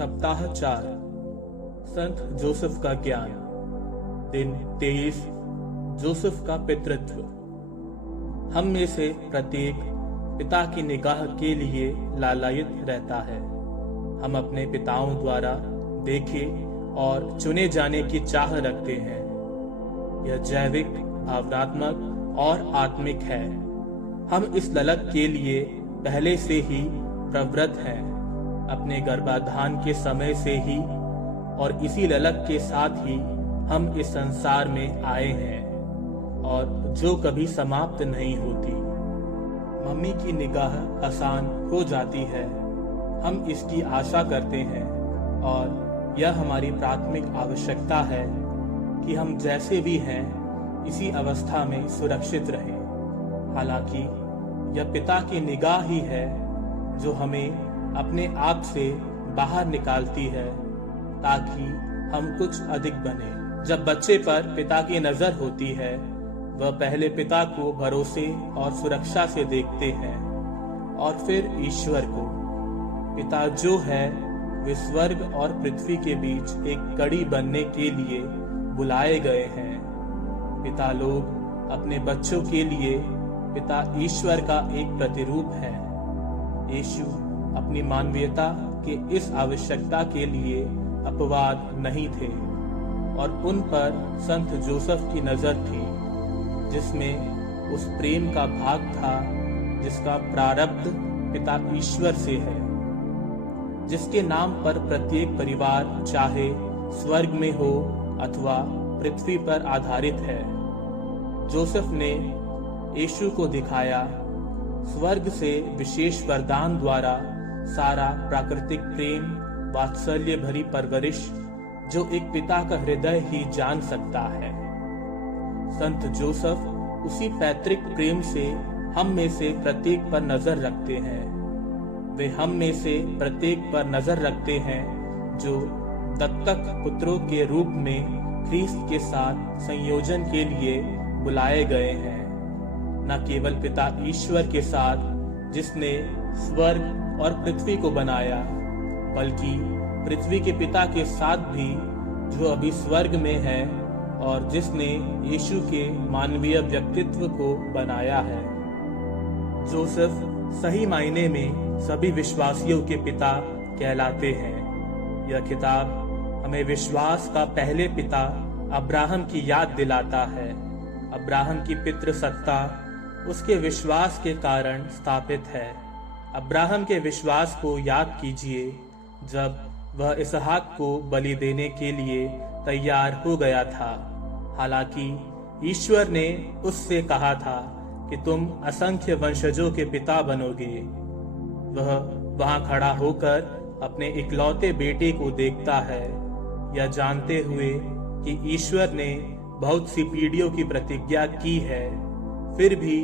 सप्ताह 4 संत जोसेफ का ज्ञान। दिन 23 जोसेफ का पितृत्व। हम में से प्रत्येक पिता की निगाह के लिए लालायित रहता है। हम अपने पिताओं द्वारा देखे और चुने जाने की चाह रखते हैं। यह जैविक, भावनात्मक और आत्मिक है। हम इस ललक के लिए पहले से ही प्रवृत्त हैं, अपने गर्भाधान के समय से ही, और इसी ललक के साथ ही हम इस संसार में आए हैं और जो कभी समाप्त नहीं होती। मम्मी की निगाह आसान हो जाती है, हम इसकी आशा करते हैं और यह हमारी प्राथमिक आवश्यकता है कि हम जैसे भी हैं इसी अवस्था में सुरक्षित रहें। हालांकि यह पिता की निगाह ही है जो हमें अपने आप से बाहर निकालती है ताकि हम कुछ अधिक बने। जब बच्चे पर पिता की नजर होती है, वह पहले पिता को भरोसे और सुरक्षा से देखते हैं और फिर ईश्वर को। पिता जो है वे स्वर्ग और पृथ्वी के बीच एक कड़ी बनने के लिए बुलाए गए हैं। पिता लोग अपने बच्चों के लिए पिता ईश्वर का एक प्रतिरूप है। यीशु अपनी मानवीयता के इस आवश्यकता के लिए अपवाद नहीं थे और उन पर संत जोसेफ की नजर थी, जिसमें उस प्रेम का भाग था जिसका प्रारब्ध पिता ईश्वर से है, जिसके नाम पर प्रत्येक परिवार चाहे स्वर्ग में हो अथवा पृथ्वी पर आधारित है। जोसेफ ने यीशु को दिखाया स्वर्ग से विशेष वरदान द्वारा सारा प्राकृतिक प्रेम, वात्सल्य भरी परवरिश जो एक पिता का हृदय ही जान सकता है। संत जोसेफ उसी पैतृक प्रेम से हम में से प्रत्येक पर नजर रखते हैं। वे हम में से प्रत्येक पर नजर रखते हैं जो दत्तक पुत्रों के रूप में ख्रीस्त के साथ संयोजन के लिए बुलाए गए हैं। न केवल पिता ईश्वर के साथ जिसने स्वर्ग और पृथ्वी को बनाया, बल्कि पृथ्वी के पिता के साथ भी जो अभी स्वर्ग में है और जिसने यीशु के मानवीय व्यक्तित्व को बनाया है। जोसेफ सही मायने में सभी विश्वासियों के पिता कहलाते हैं। यह किताब हमें विश्वास का पहले पिता अब्राहम की याद दिलाता है। अब्राहम की पितृसत्ता उसके विश्वास के कारण स्थापित है। अब्राहम के विश्वास को याद कीजिए जब वह इसहाक को बलि देने के लिए तैयार हो गया था। हालांकि ईश्वर ने उससे कहा था कि तुम असंख्य वंशजों के पिता बनोगे। वह वहां खड़ा होकर अपने इकलौते बेटे को देखता है, यह जानते हुए कि ईश्वर ने बहुत सी पीढ़ियों की प्रतिज्ञा की है। फिर भी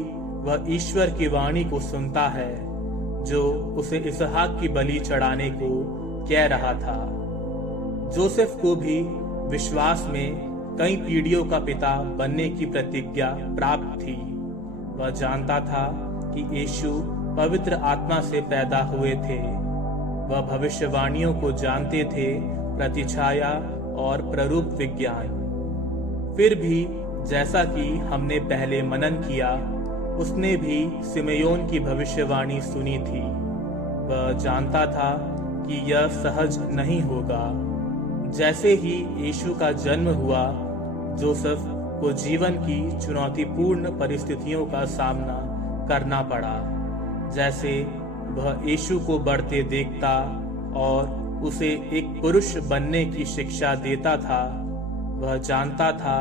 वह ईश्वर की वाणी को सुनता है जो उसे इसहाक की बलि चढ़ाने को कह रहा था। जोसेफ को भी विश्वास में कई पीढ़ियों का पिता बनने की प्रतिज्ञा प्राप्त थी। वह जानता था कि यीशु पवित्र आत्मा से पैदा हुए थे। वह भविष्यवाणियों को जानते थे, प्रतिछाया और प्ररूप विज्ञान। फिर भी जैसा कि हमने पहले मनन किया, उसने भी सिमेयोन की भविष्यवाणी सुनी थी। वह जानता था कि यह सहज नहीं होगा। जैसे ही यीशु का जन्म हुआ, जोसेफ को जीवन की चुनौतीपूर्ण परिस्थितियों का सामना करना पड़ा। जैसे वह यीशु को बढ़ते देखता और उसे एक पुरुष बनने की शिक्षा देता था, वह जानता था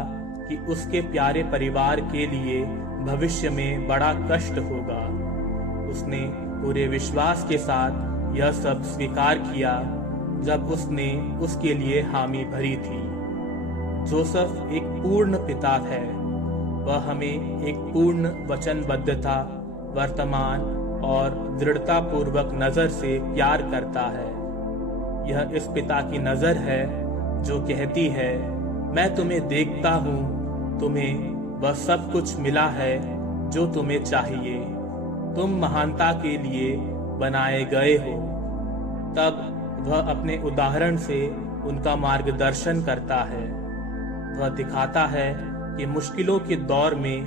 कि उसके प्यारे परिवार के लिए भविष्य में बड़ा कष्ट होगा। उसने पूरे विश्वास के साथ यह सब स्वीकार किया जब उसने उसके लिए हामी भरी थी। जोसेफ एक पूर्ण पिता है। वह हमें एक पूर्ण वचनबद्धता, वर्तमान और दृढ़ता पूर्वक नजर से प्यार करता है। यह इस पिता की नजर है जो कहती है, मैं तुम्हें देखता हूँ, तुम्हें वह सब कुछ मिला है जो तुम्हें चाहिए। तुम महानता के लिए बनाए गए हो। तब वह अपने उदाहरण से उनका मार्गदर्शन करता है। वह दिखाता है कि मुश्किलों के दौर में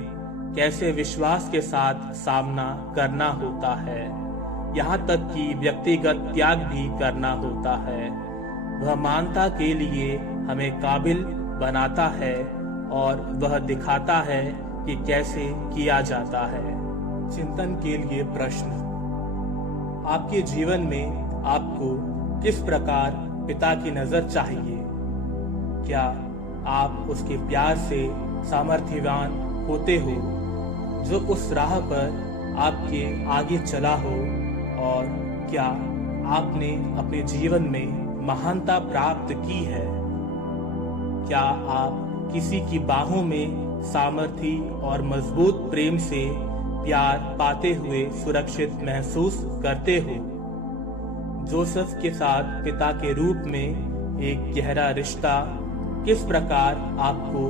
कैसे विश्वास के साथ सामना करना होता है, यहाँ तक कि व्यक्तिगत त्याग भी करना होता है। वह मानवता के लिए हमें काबिल बनाता है और वह दिखाता है कि कैसे किया जाता है। चिंतन के लिए प्रश्न। आपके जीवन में आपको किस प्रकार पिता की नजर चाहिए? क्या आप उसके प्यार से सामर्थ्यवान होते हो जो उस राह पर आपके आगे चला हो? और क्या आपने अपने जीवन में महानता प्राप्त की है? क्या आप किसी की बाहों में सामर्थ्य और मजबूत प्रेम से प्यार पाते हुए सुरक्षित महसूस करते हो? जोसेफ के साथ पिता के रूप में एक गहरा रिश्ता किस प्रकार आपको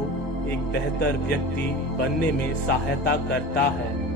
एक बेहतर व्यक्ति बनने में सहायता करता है?